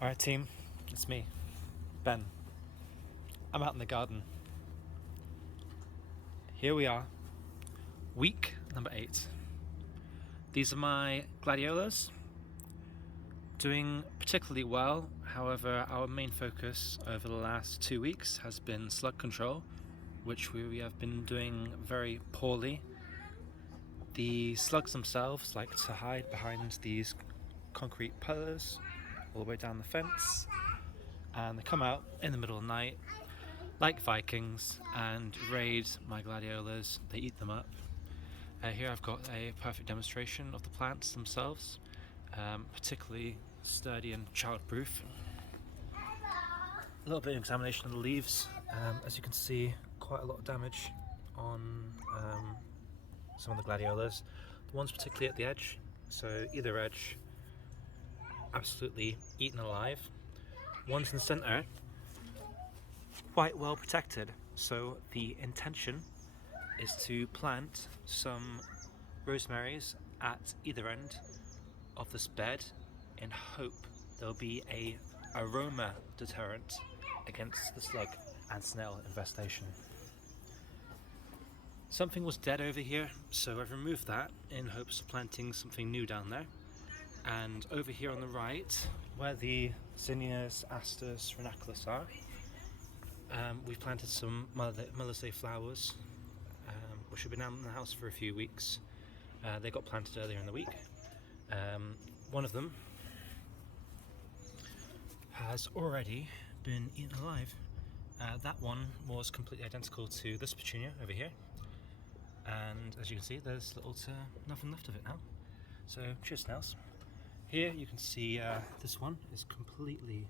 Alright team, it's me, Ben. I'm out in the garden. Here we are, week number 8. These are my gladiolas, doing particularly well. However, our main focus over the last 2 weeks has been slug control, which we have been doing very poorly. The slugs themselves like to hide behind these concrete pillars all the way down the fence, and they come out in the middle of the night like Vikings and raid my gladiolas. They eat them up. Here I've got a perfect demonstration of the plants themselves, particularly sturdy and childproof. A little bit of examination of the leaves. As you can see, quite a lot of damage on some of the gladiolas. The ones particularly at the edge, so either edge, absolutely eaten alive. Ones in the centre, quite well protected. So the intention is to plant some rosemaries at either end of this bed in hope there'll be a aroma deterrent against the slug and snail infestation. Something was dead over here, so I've removed that in hopes of planting something new down there. And over here on the right, where the zinnias, asters, ranunculus are, we've planted some Mother's Day flowers, which have been out in the house for a few weeks. They got planted earlier in the week. One of them has already been eaten alive. That one was completely identical to this petunia over here, and as you can see, there's little to nothing left of it now. So cheers, snails. Here you can see this one is completely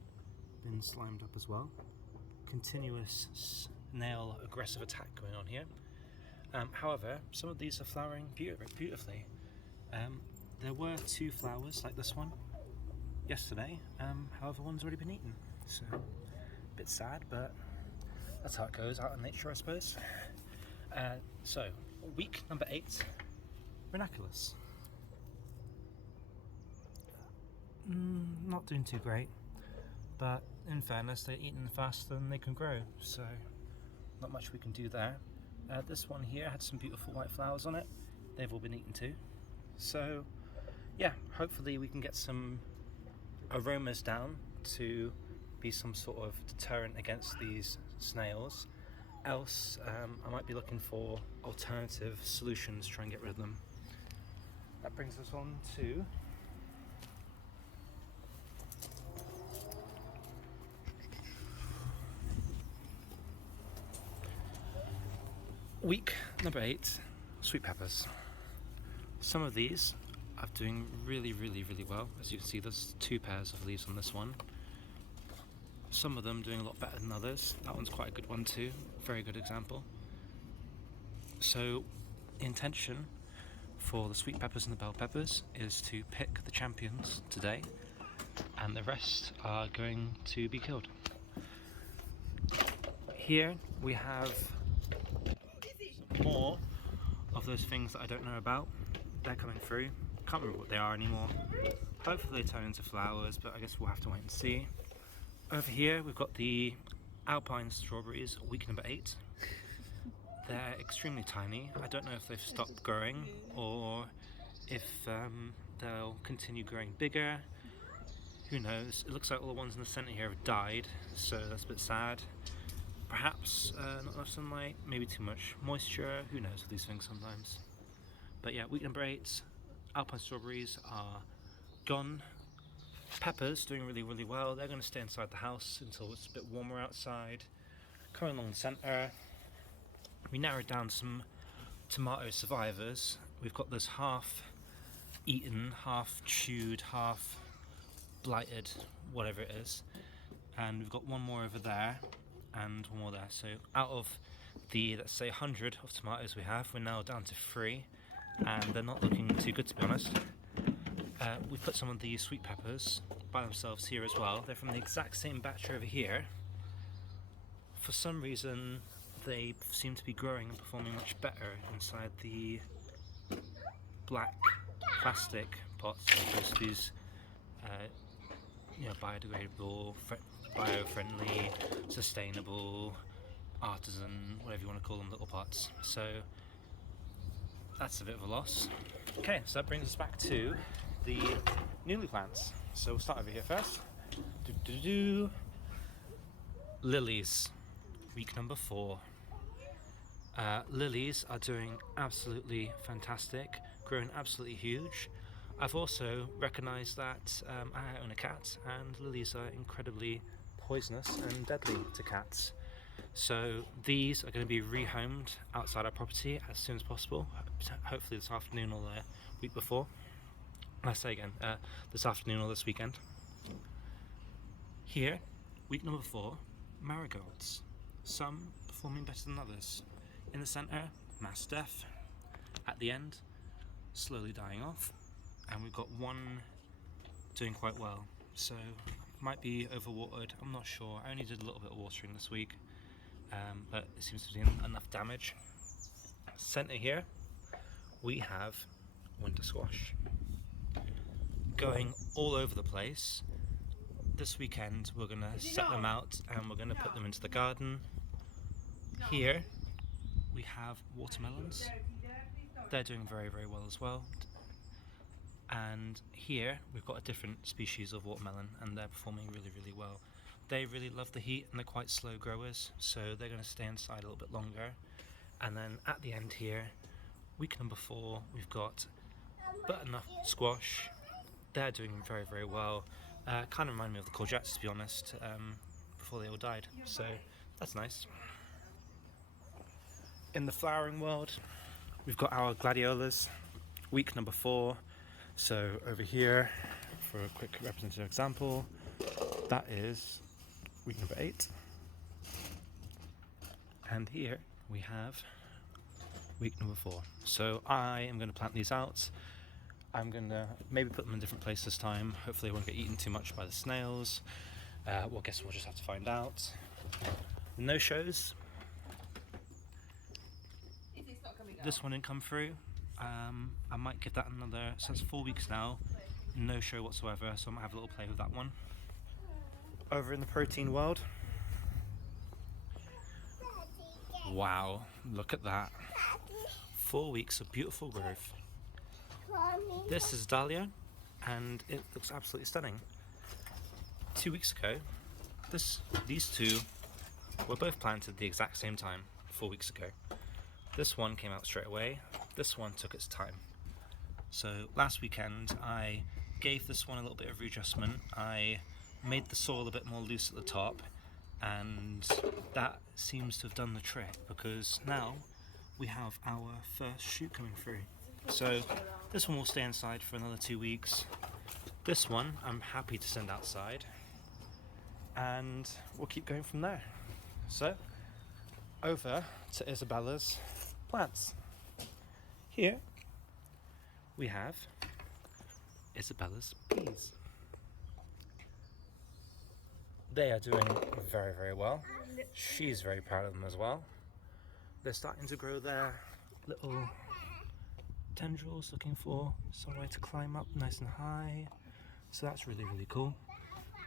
been slimed up as well. Continuous snail aggressive attack going on here. However, some of these are flowering beautifully. There were 2 flowers like this one yesterday, however one's already been eaten, so a bit sad, but that's how it goes out in nature, I suppose. So week number 8, ranunculus. Not doing too great, but in fairness, they're eating faster than they can grow, so not much we can do there. This one here had some beautiful white flowers on it. They've all been eaten too. So yeah, hopefully we can get some aromas down to be some sort of deterrent against these snails. Else, I might be looking for alternative solutions to try and get rid of them. That brings us on to week number 8, sweet peppers. Some of these are doing really well. As you can see, there's 2 pairs of leaves on this one. Some of them doing a lot better than others. That one's quite a good one too, very good example. So the intention for the sweet peppers and the bell peppers is to pick the champions today, and the rest are going to be killed. Here we have more of those things that I don't know about. They're coming through. Can't remember what they are anymore. Hopefully they turn into flowers, but I guess we'll have to wait and see. Over here we've got the alpine strawberries, week number 8. They're extremely tiny. I don't know if they've stopped growing or if they'll continue growing bigger. Who knows? It looks like all the ones in the centre here have died, so that's a bit sad. Perhaps not enough sunlight, maybe too much moisture, who knows with these things sometimes. But yeah, week number 8, alpine strawberries are gone. Peppers doing really well. They're going to stay inside the house until it's a bit warmer outside. Coming along the centre, we narrowed down some tomato survivors. We've got this half eaten, half chewed, half blighted, whatever it is. And we've got one more over there and one more there. So out of the, let's say, 100 of tomatoes we have, we're now down to 3, and they're not looking too good, to be honest. We put some of the sweet peppers by themselves here as well. They're from the exact same batch over here. For some reason they seem to be growing and performing much better inside the black plastic pots as opposed to these biodegradable, bio-friendly, sustainable, artisan, whatever you want to call them, little pots. So that's a bit of a loss. Okay, so that brings us back to the newly plants. So we'll start over here first. Lilies, week number 4. Lilies are doing absolutely fantastic, growing absolutely huge. I've also recognised that I own a cat, and lilies are incredibly poisonous and deadly to cats. So these are going to be rehomed outside our property as soon as possible, hopefully this afternoon or the week before. I say again, this afternoon or this weekend. Here, week number 4, marigolds. Some performing better than others. In the centre, mass death. At the end, slowly dying off. And we've got one doing quite well. So, might be overwatered, I'm not sure. I only did a little bit of watering this week. But it seems to be enough damage. Centre here, we have winter squash. Going all over the place. This weekend we're going to set them out and we're going to put them into the garden. Here we have watermelons. They're doing very, very well as well. And here we've got a different species of watermelon, and they're performing really, really well. They really love the heat and they're quite slow growers, so they're going to stay inside a little bit longer. And then at the end here, week number 4, we've got butternut squash. They're doing very, very well. Kind of remind me of the courgettes, to be honest, before they all died. So that's nice. In the flowering world, we've got our gladiolas, week number 4. So over here, for a quick representative example, that is week number 8. And here we have week number 4. So I am going to plant these out. I'm going to maybe put them in a different place this time. Hopefully they won't get eaten too much by the snails. Well, I guess we'll just have to find out. No shows. This one didn't come through. I might give that another, so it's 4 weeks now, no show whatsoever, so I might have a little play with that one. Over in the protein world, wow, look at that. 4 weeks of beautiful growth. This is Dahlia, and it looks absolutely stunning. 2 weeks ago, these two were both planted at the exact same time, 4 weeks ago. This one came out straight away, this one took its time. So last weekend I gave this one a little bit of readjustment. I made the soil a bit more loose at the top, and that seems to have done the trick, because now we have our first shoot coming through. So this one will stay inside for another 2 weeks. This one I'm happy to send outside, and we'll keep going from there. So over to Isabella's plants. Here we have Isabella's peas. They are doing very, very well. She's very proud of them as well. They're starting to grow their little tendrils, looking for somewhere to climb up nice and high. So that's really, really cool.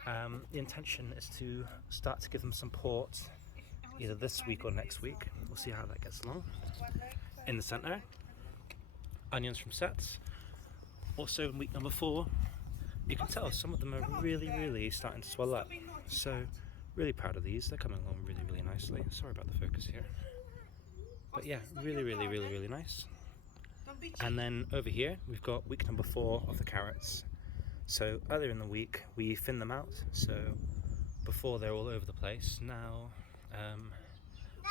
The intention is to start to give them some port either this week or next week. We'll see how that gets along. In the centre, onions from Sets. Also in week number 4, you can tell some of them are really, really starting to swell up. So really proud of these. They're coming along really, really nicely. Sorry about the focus here. But yeah, really, really, really, really nice. And then over here, we've got week number 4 of the carrots. So earlier in the week, we thinned them out. So before they're all over the place, now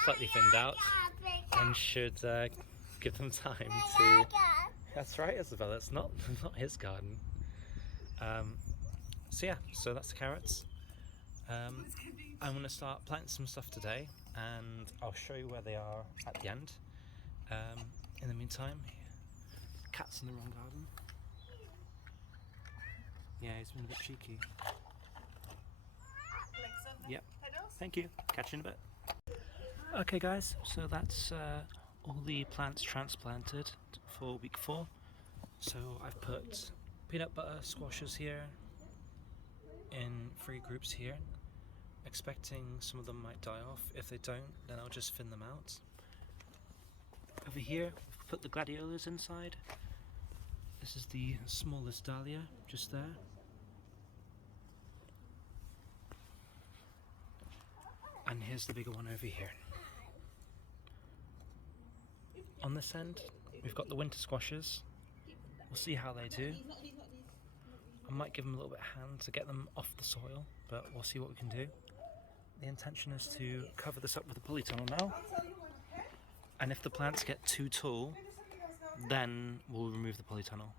slightly thinned out, and should give them time to... That's right, Isabella, it's not his garden. So yeah, so that's the carrots. I'm going to start planting some stuff today, and I'll show you where they are at the end. In the meantime, cat's in the wrong garden. Yeah, he's been a bit cheeky. Yep, thank you. Catch you in a bit. Okay guys, so that's all the plants transplanted for week 4. So I've put peanut butter squashes here, in 3 groups here, expecting some of them might die off. If they don't, then I'll just thin them out. Over here, we've put the gladiolus inside. This is the smallest dahlia, just there. And here's the bigger one over here. On this end, we've got the winter squashes. We'll see how they do. I might give them a little bit of hand to get them off the soil, but we'll see what we can do. The intention is to cover this up with a polytunnel now. And if the plants get too tall, then we'll remove the polytunnel.